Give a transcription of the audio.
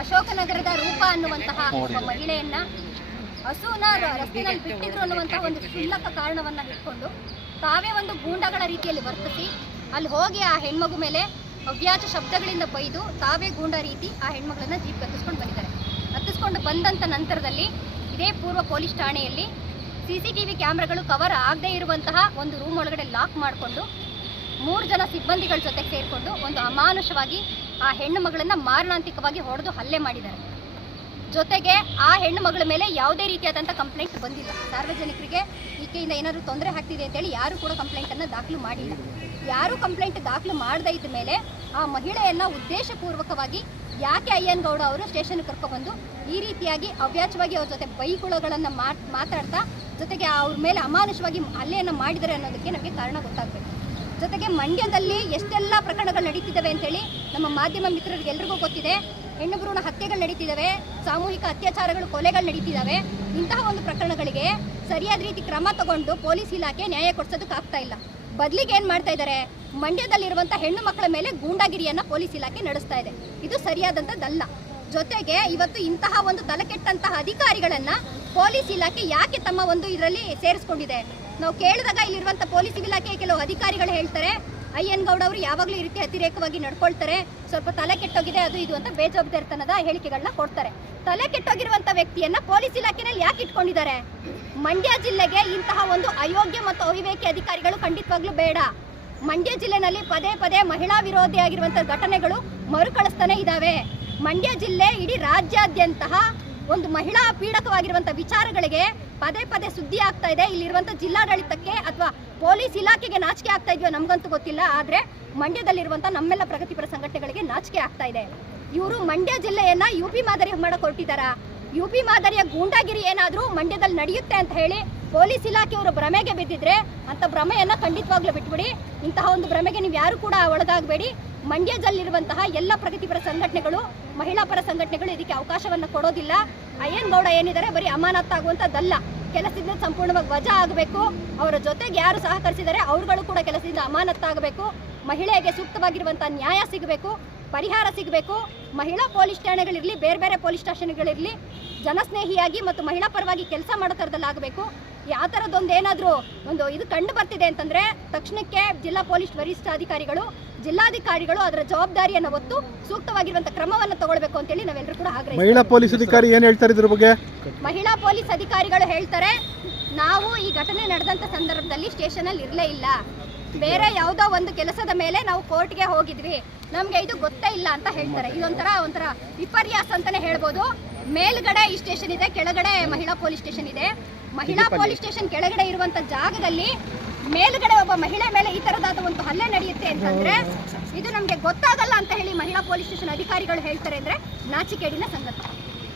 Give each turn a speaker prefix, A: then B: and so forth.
A: ಅಶೋಕನಗರದ ರೂಪ ಅನ್ನುವಂತಹ ಒಬ್ಬ ಮಹಿಳೆಯನ್ನ ಹಸುನ ರಸ್ತೆಯಲ್ಲಿ ಬಿಟ್ಟಿದ್ರು ಅನ್ನುವಂತಹ ಒಂದು ಕ್ಷುಲ್ಲಕ ಕಾರಣವನ್ನ ಇಟ್ಕೊಂಡು ತಾವೇ ಒಂದು ಗೂಂಡಗಳ ರೀತಿಯಲ್ಲಿ ವರ್ತಿಸಿ ಅಲ್ಲಿ ಹೋಗಿ ಆ ಹೆಣ್ಮಗು ಮೇಲೆ ಅವ್ಯಾಚ ಶಬ್ದಗಳಿಂದ ಬೈದು ತಾವೇ ಗೂಂಡ ರೀತಿ ಆ ಹೆಣ್ಮಗಳನ್ನ ಜೀಪ್ ಕತ್ತಿಸ್ಕೊಂಡು ಬಂದಿದ್ದಾರೆ. ಕತ್ತಿಸ್ಕೊಂಡು ಬಂದಂತ ನಂತರದಲ್ಲಿ ಇದೇ ಪೂರ್ವ ಪೊಲೀಸ್ ಠಾಣೆಯಲ್ಲಿ ಸಿ ಸಿ ಟಿ ವಿ ಕ್ಯಾಮ್ರಾಗಳು ಕವರ್ ಆಗದೇ ಇರುವಂತಹ ಒಂದು ರೂಮ್ ಒಳಗಡೆ ಲಾಕ್ ಮಾಡಿಕೊಂಡು ಮೂರು ಜನ ಸಿಬ್ಬಂದಿಗಳ ಜೊತೆ ಸೇರಿಕೊಂಡು ಒಂದು ಅಮಾನುಷವಾಗಿ ಆ ಹೆಣ್ಣು ಮಗಳನ್ನ ಮಾರಣಾಂತಿಕವಾಗಿ ಹೊಡೆದು ಹಲ್ಲೆ ಮಾಡಿದ್ದಾರೆ. ಜೊತೆಗೆ ಆ ಹೆಣ್ಣು ಮಗಳ ಮೇಲೆ ಯಾವುದೇ ರೀತಿಯಾದಂಥ ಕಂಪ್ಲೇಂಟ್ ಬಂದಿಲ್ಲ. ಸಾರ್ವಜನಿಕರಿಗೆ ಈಕೆಯಿಂದ ಏನಾದರೂ ತೊಂದರೆ ಆಗ್ತಿದೆ ಅಂತೇಳಿ ಯಾರು ಕೂಡ ಕಂಪ್ಲೇಂಟನ್ನು ದಾಖಲು ಮಾಡಿಲ್ಲ. ಯಾರು ಕಂಪ್ಲೇಂಟ್ ದಾಖಲು ಮಾಡದೇ ಇದ್ದ ಮೇಲೆ ಆ ಮಹಿಳೆಯನ್ನ ಉದ್ದೇಶಪೂರ್ವಕವಾಗಿ ಯಾಕೆ ಅಯ್ಯನ್ ಗೌಡ ಅವರು ಸ್ಟೇಷನ್ ಕರ್ಕೊಬಂದು ಈ ರೀತಿಯಾಗಿ ಅವ್ಯಾಚವಾಗಿ ಅವ್ರ ಜೊತೆ ಬೈಗುಳಗಳನ್ನು ಮಾತಾಡ್ತಾ ಜೊತೆಗೆ ಅವ್ರ ಮೇಲೆ ಅಮಾನುಷವಾಗಿ ಹಲ್ಲೆಯನ್ನು ಮಾಡಿದ್ದಾರೆ ಅನ್ನೋದಕ್ಕೆ ನಮಗೆ ಕಾರಣ ಗೊತ್ತಾಗಬೇಕು. ಜೊತೆಗೆ ಮಂಡ್ಯದಲ್ಲಿ ಎಷ್ಟೆಲ್ಲ ಪ್ರಕರಣಗಳು ನಡೀತಿದ್ದಾವೆ ಅಂತೇಳಿ ನಮ್ಮ ಮಾಧ್ಯಮ ಮಿತ್ರರಿಗೆ ಎಲ್ರಿಗೂ ಗೊತ್ತಿದೆ. ಹೆಣ್ಣು ಭ್ರೂಣ ಹತ್ಯೆಗಳು ನಡೀತಿದ್ದಾವೆ, ಸಾಮೂಹಿಕ ಅತ್ಯಾಚಾರಗಳು, ಕೊಲೆಗಳು ನಡೀತಿದ್ದಾವೆ. ಇಂತಹ ಒಂದು ಪ್ರಕರಣಗಳಿಗೆ ಸರಿಯಾದ ರೀತಿ ಕ್ರಮ ತಗೊಂಡು ಪೊಲೀಸ್ ಇಲಾಖೆ ನ್ಯಾಯ ಕೊಡ್ಸೋದಕ್ಕಾಗ್ತಾ ಇಲ್ಲ. ಬದಲಿಗೆ ಏನು ಮಾಡ್ತಾ ಇದ್ದಾರೆ ಮಂಡ್ಯದಲ್ಲಿರುವಂಥ ಹೆಣ್ಣು ಮಕ್ಕಳ ಮೇಲೆ ಗೂಂಡಾಗಿರಿಯನ್ನ ಪೊಲೀಸ್ ಇಲಾಖೆ ನಡೆಸ್ತಾ ಇದೆ. ಇದು ಸರಿಯಾದಂಥದ್ದಲ್ಲ. ಜೊತೆಗೆ ಇವತ್ತು ಇಂತಹ ಒಂದು ತಲೆಕೆಟ್ಟಂತಹ ಅಧಿಕಾರಿಗಳನ್ನ ಪೊಲೀಸ್ ಇಲಾಖೆ ಯಾಕೆ ತಮ್ಮ ಒಂದು ಇದರಲ್ಲಿ ಸೇರಿಸ್ಕೊಂಡಿದೆ? ನಾವು ಕೇಳಿದಾಗ ಇಲ್ಲಿರುವಂಥ ಪೊಲೀಸ್ ಇಲಾಖೆಯ ಕೆಲವು ಅಧಿಕಾರಿಗಳು ಹೇಳ್ತಾರೆ, ಅಯ್ಯನ್ ಗೌಡ ಅವರು ಯಾವಾಗಲೂ ಈ ರೀತಿ ಅತಿರೇಕವಾಗಿ ನಡ್ಕೊಳ್ತಾರೆ, ಸ್ವಲ್ಪ ತಲೆ ಕೆಟ್ಟೋಗಿದೆ, ಅದು ಇದು ಅಂತ ಬೇಜವಾಬ್ದಾರಿತನದ ಹೇಳಿಕೆಗಳನ್ನ ಕೊಡ್ತಾರೆ. ತಲೆ ಕೆಟ್ಟೋಗಿರುವಂಥ ವ್ಯಕ್ತಿಯನ್ನ ಪೊಲೀಸ್ ಇಲಾಖೆನಲ್ಲಿ ಯಾಕೆ ಇಟ್ಕೊಂಡಿದ್ದಾರೆ? ಮಂಡ್ಯ ಜಿಲ್ಲೆಗೆ ಇಂತಹ ಒಂದು ಅಯೋಗ್ಯ ಮತ್ತು ಅವಿವೇಕಿ ಅಧಿಕಾರಿಗಳು ಖಂಡಿತವಾಗ್ಲೂ ಬೇಡ. ಮಂಡ್ಯ ಜಿಲ್ಲೆನಲ್ಲಿ ಪದೇ ಪದೇ ಮಹಿಳಾ ವಿರೋಧಿ ವಿರೋಧಿಯಾಗಿರುವಂಥ ಘಟನೆಗಳು ಮರುಕಳಿಸ್ತಾನೆ ಇದ್ದಾವೆ ಮಂಡ್ಯ ಜಿಲ್ಲೆ ಇಡೀ ರಾಜ್ಯಾದ್ಯಂತಹ ಒಂದು ಮಹಿಳಾ ಪೀಡಕವಾಗಿರುವಂಥ ವಿಚಾರಗಳಿಗೆ ಪದೇ ಪದೇ ಸುದ್ದಿ ಆಗ್ತಾ ಇದೆ. ಇಲ್ಲಿರುವಂಥ ಜಿಲ್ಲಾಡಳಿತಕ್ಕೆ ಅಥವಾ ಪೊಲೀಸ್ ಇಲಾಖೆಗೆ ನಾಚಿಕೆ ಆಗ್ತಾ ಇದೆಯೋ ನಮಗಂತೂ ಗೊತ್ತಿಲ್ಲ. ಆದರೆ ಮಂಡ್ಯದಲ್ಲಿರುವಂಥ ನಮ್ಮೆಲ್ಲ ಪ್ರಗತಿಪರ ಸಂಘಟನೆಗಳಿಗೆ ನಾಚಿಕೆ ಆಗ್ತಾ ಇದೆ. ಇವರು ಮಂಡ್ಯ ಜಿಲ್ಲೆಯನ್ನ ಯು ಪಿ ಮಾದರಿ ಮಾಡಕ್ ಹೊರಟಿದ್ದಾರಾ ಯು ಪಿ ಮಾದರಿಯ ಗೂಂಡಾಗಿರಿ ಏನಾದರೂ ಮಂಡ್ಯದಲ್ಲಿ ನಡೆಯುತ್ತೆ ಅಂತ ಹೇಳಿ ಪೊಲೀಸ್ ಇಲಾಖೆಯವರು ಭ್ರಮೆಗೆ ಬಿದ್ದಿದ್ರೆ ಅಂತ ಭ್ರಮೆಯನ್ನ ಖಂಡಿತವಾಗ್ಲೂ ಬಿಟ್ಬಿಡಿ. ಇಂತಹ ಒಂದು ಭ್ರಮೆಗೆ ನೀವು ಯಾರು ಕೂಡ ಒಳಗಾಗಬೇಡಿ. ಮಂಡ್ಯದಲ್ಲಿರುವಂತಹ ಎಲ್ಲ ಪ್ರಗತಿಪರ ಸಂಘಟನೆಗಳು, ಮಹಿಳಾ ಪರ ಸಂಘಟನೆಗಳು ಇದಕ್ಕೆ ಅವಕಾಶವನ್ನು ಕೊಡೋದಿಲ್ಲ. ಅಯ್ಯನ್ ಗೌಡ ಏನಿದ್ದಾರೆ, ಬರೀ ಅಮಾನತ್ತಾಗುವಂಥದ್ದಲ್ಲ ಕೆಲಸದಿಂದ ಸಂಪೂರ್ಣವಾಗಿ ವಜಾ ಆಗಬೇಕು. ಅವರ ಜೊತೆಗೆ ಯಾರು ಸಹಕರಿಸಿದರೆ ಅವರುಗಳು ಕೂಡ ಕೆಲಸದಿಂದ ಅಮಾನತ್ತಾಗಬೇಕು ಮಹಿಳೆಗೆ ಸೂಕ್ತವಾಗಿರುವಂತಹ ನ್ಯಾಯ ಸಿಗಬೇಕು, ಪರಿಹಾರ ಸಿಗಬೇಕು. ಮಹಿಳಾ ಪೊಲೀಸ್ ಠಾಣೆಗಳಿರಲಿ ಬೇರೆ ಬೇರೆ ಪೊಲೀಸ್ ಸ್ಟೇಷನ್ಗಳಿರಲಿ, ಜನಸ್ನೇಹಿಯಾಗಿ ಮತ್ತು ಮಹಿಳಾ ಪರವಾಗಿ ಕೆಲಸ ಮಾಡೋ ಥರದಲ್ಲಿ ಆಗಬೇಕು ಯಾವ ಥರದ್ದೊಂದು ಏನಾದರೂ ಒಂದು ಇದು ಕಂಡು ಬರ್ತಿದೆ ಅಂತಂದರೆ ತಕ್ಷಣಕ್ಕೆ ಜಿಲ್ಲಾ ಪೊಲೀಸ್ ವರಿಷ್ಠಾಧಿಕಾರಿಗಳು ಜಿಲ್ಲಾಧಿಕಾರಿಗಳು ಅದರ ಜವಾಬ್ದಾರಿಯನ್ನು ಹೊತ್ತು ಸೂಕ್ತವಾಗಿರುವಂತಹ ಕ್ರಮವನ್ನು ತಗೊಳ್ಬೇಕು ಅಂತೇಳಿ ನಾವೆಲ್ಲರೂ ಕೂಡ ಆಗ್ರಹ
B: ಮಹಿಳಾ ಪೊಲೀಸ್ ಅಧಿಕಾರಿ ಏನು ಹೇಳ್ತಾರೆ ಇದ್ರ ಬಗ್ಗೆ?
A: ಮಹಿಳಾ ಪೊಲೀಸ್ ಅಧಿಕಾರಿಗಳು ಹೇಳ್ತಾರೆ ನಾವು ಈ ಘಟನೆ ನಡೆದಂತ ಸಂದರ್ಭದಲ್ಲಿ ಸ್ಟೇಷನಲ್ಲಿ ಇರಲೇ ಇಲ್ಲ. ಬೇರೆ ಯಾವುದೋ ಒಂದು ಕೆಲಸದ ಮೇಲೆ ನಾವು ಕೋರ್ಟ್ಗೆ ಹೋಗಿದ್ವಿ. ನಮಗೆ ಇದು ಗೊತ್ತೇ ಇಲ್ಲ ಅಂತ ಹೇಳ್ತಾರೆ. ಇದೊಂಥರ ಒಂಥರ ವಿಪರ್ಯಾಸ ಅಂತಾನೆ ಹೇಳ್ಬೋದು. ಮೇಲ್ಗಡೆ ಈ ಸ್ಟೇಷನ್ ಇದೆ ಕೆಳಗಡೆ ಮಹಿಳಾ ಪೊಲೀಸ್ ಸ್ಟೇಷನ್ ಇದೆ. ಮಹಿಳಾ ಪೊಲೀಸ್ ಸ್ಟೇಷನ್ ಕೆಳಗಡೆ ಇರುವಂತ ಜಾಗದಲ್ಲಿ ಮೇಲ್ಗಡೆ ಒಬ್ಬ ಮಹಿಳೆ ಮೇಲೆ ಈ ತರದಾದ ಒಂದು ಹಲ್ಲೆ ನಡೆಯುತ್ತೆ ಅಂತಂದ್ರೆ ಇದು ನಮಗೆ ಗೊತ್ತಾಗಲ್ಲ ಅಂತ ಹೇಳಿ ಮಹಿಳಾ ಪೊಲೀಸ್ ಸ್ಟೇಷನ್ ಅಧಿಕಾರಿಗಳು ಹೇಳ್ತಾರೆ ಅಂದ್ರೆ ನಾಚಿಕೇಡಿನ ಸಂಗತಿ.